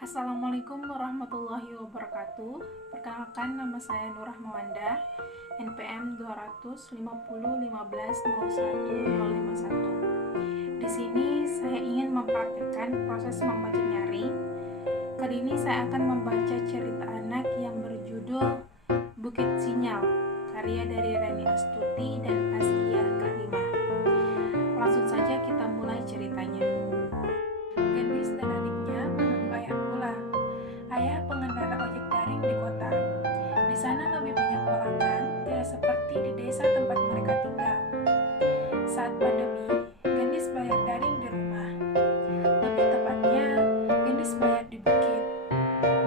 Assalamualaikum warahmatullahi wabarakatuh. Perkenalkan, nama saya Nur Rahmawanda, NPM 250150101. Di sini saya ingin mempraktikkan proses membaca nyaring. Kali ini saya akan membaca cerita anak yang berjudul Bukit Sinyal, karya dari Reni Astuti dan Askia Karimah. Langsung saja kita mulai ceritanya. Gendis dan adiknya menunggu ayah pulang. Ayah pengendara ojek daring di kota. Di sana lebih banyak pelanggan, tidak seperti di desa tempat mereka tinggal. Saat pandemi, Gendis bayar daring di rumah. Lebih tepatnya, Gendis bayar di bukit.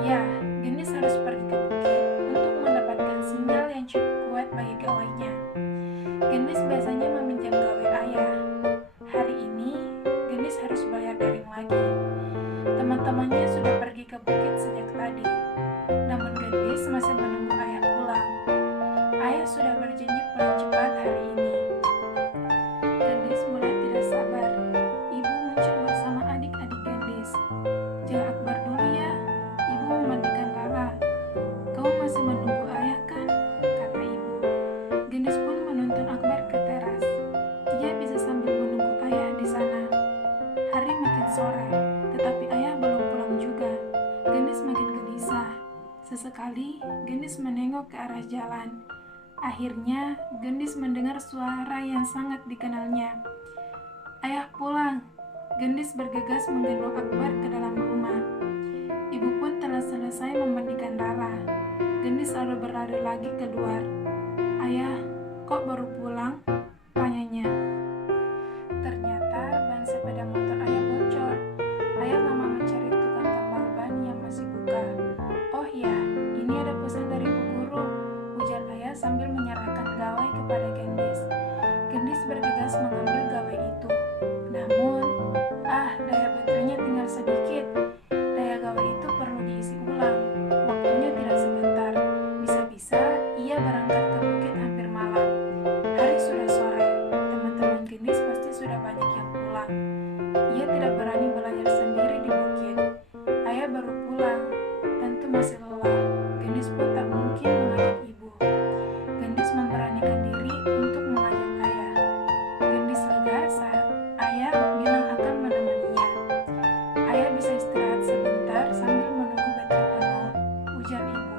Ya, Gendis harus pergi ke bukit untuk mendapatkan sinyal yang cukup kuat bagi gawainya. Gendis biasanya meminjam gawai ayah. Hari ini, Gendis harus bayar daring lagi. Teman-temannya sudah pergi ke bukit sejak tadi. Namun Gendis masih menunggu ayah pulang. Ayah sudah berjanji pulang cepat hari ini. Gendis mulai tidak sabar. Ibu muncul bersama adik-adik Gendis. "Jangan Akbar dulu ya, ibu memandikan Rara. Kamu masih menunggu ayah kan?" kata ibu. Gendis pun menuntun Akbar ke teras. Dia bisa sambil menunggu ayah di sana. Hari makin sore, tetapi ayah belum pulang juga. Gendis makin gelisah. Sesekali, Gendis menengok ke arah jalan. Akhirnya, Gendis mendengar suara yang sangat dikenalnya. "Ayah pulang!" Gendis bergegas menggendong Akbar ke dalam rumah. Ibu pun telah selesai memandikan Rara. Gendis lalu berlari lagi keluar. "Ayah, kok baru pulang?" tanyanya. Ternyata ban sepeda motor ayah bocor. Ayah lama mencari tukang tambal ban yang masih buka. "Oh ya, ini ada pesan dari Bu Guru," ujar ayah sambil menyerahkan gawai kepada Gendis. Gendis bergegas mengambil gawai itu. Namun, daya baterainya tinggal sedikit. Daya gawai itu perlu diisi ulang. Waktunya tidak sebentar. Bisa-bisa ia berangkat ke bukit hampir malam. Hari sudah sore. Teman-teman Gendis pasti sudah banyak yang pulang. Ia tidak berani belajar sendiri di bukit. Ayah baru pulang, tentu masih lelah. Gendis pun tak mungkin mengajak ibu. Gendis memberanikan diri untuk mengajak ayah. Gendis lega saat ayah bilang akan menemaninya. "Ayah bisa istirahat sebentar sambil menunggu baterai penuh," ujar ibu.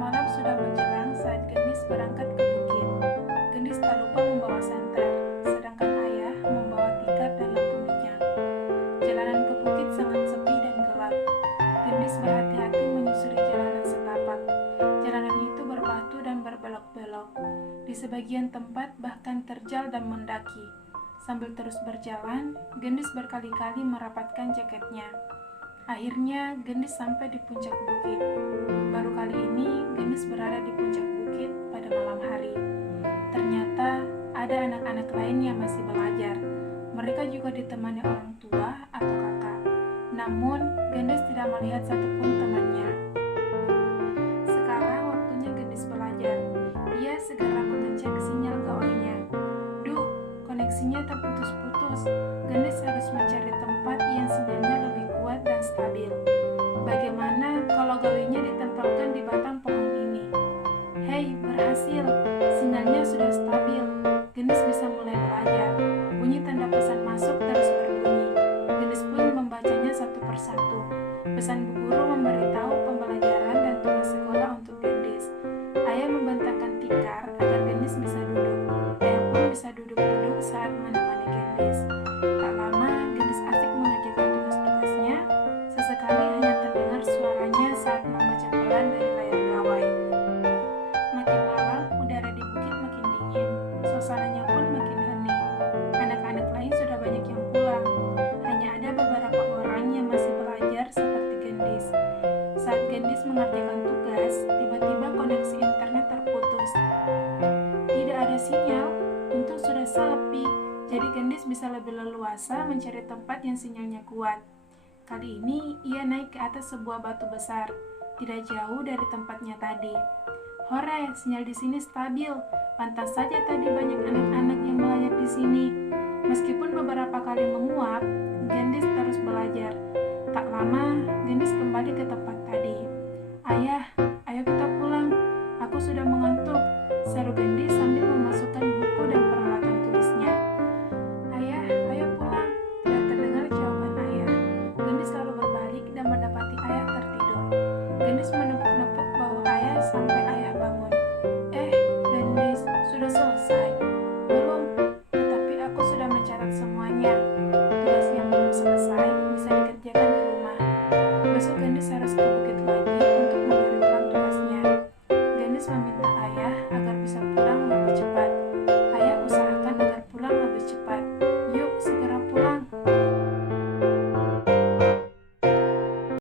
Malam sudah menjelang saat Gendis berangkat ke bukit. Gendis tak lupa membawa senter, sedangkan ayah membawa tikar dan lampu minyak. Jalanan ke bukit sangat sepi dan gelap. Gendis berhati-hati menyusuri jalanan setapak. Jalanan itu berbatu dan berbelok-belok. Di sebagian tempat bahkan terjal dan mendaki. Sambil terus berjalan, Gendis berkali-kali merapatkan jaketnya. Akhirnya, Gendis sampai di puncak bukit. Baru kali ini, Gendis berada di puncak bukit pada malam hari. Ternyata, ada anak-anak lain yang masih belajar. Mereka juga ditemani orang tua atau kakak. Namun, Gendis tidak melihat satupun temannya. Sekarang waktunya Gendis belajar. Ia segera mengecek sinyal gawainya. Duh, koneksinya terputus-putus. Gendis harus mencari tempat yang sinyalnya lebih kuat dan stabil. Bagaimana kalau gawainya ditempelkan di batang pohon ini? Hei, berhasil. Sinyalnya sudah stabil. Gendis bisa mulai belajar. Bunyi tanda pesan masuk terus berbunyi. Gendis pun membacanya satu persatu. Pesan Bu Guru memberitahu pembelajaran dan tugas sekolah untuk Gendis. Ayah membentangkan tikar agar Gendis bisa duduk. Ayah pun bisa duduk-duduk saat menemani Gendis. Tak lama, Gendis asik mengerjakan tugas-tugasnya. Sesekali hanya terdengar suaranya saat membaca pelan dari layar gawai. Makin malam, udara di bukit makin dingin. Suasananya pun makin hening. Anak-anak lain sudah banyak yang pulang. Hanya ada beberapa orang yang masih belajar seperti Gendis. Saat Gendis mengerjakan tugas, tiba-tiba koneksi internet terputus. Tidak ada sinyal, untung sudah sepi. Jadi Gendis bisa lebih leluasa mencari tempat yang sinyalnya kuat. Kali ini ia naik ke atas sebuah batu besar, tidak jauh dari tempatnya tadi. Hore, sinyal di sini stabil. Pantas saja tadi banyak anak-anak yang belajar di sini. Meskipun beberapa kali menguap, Gendis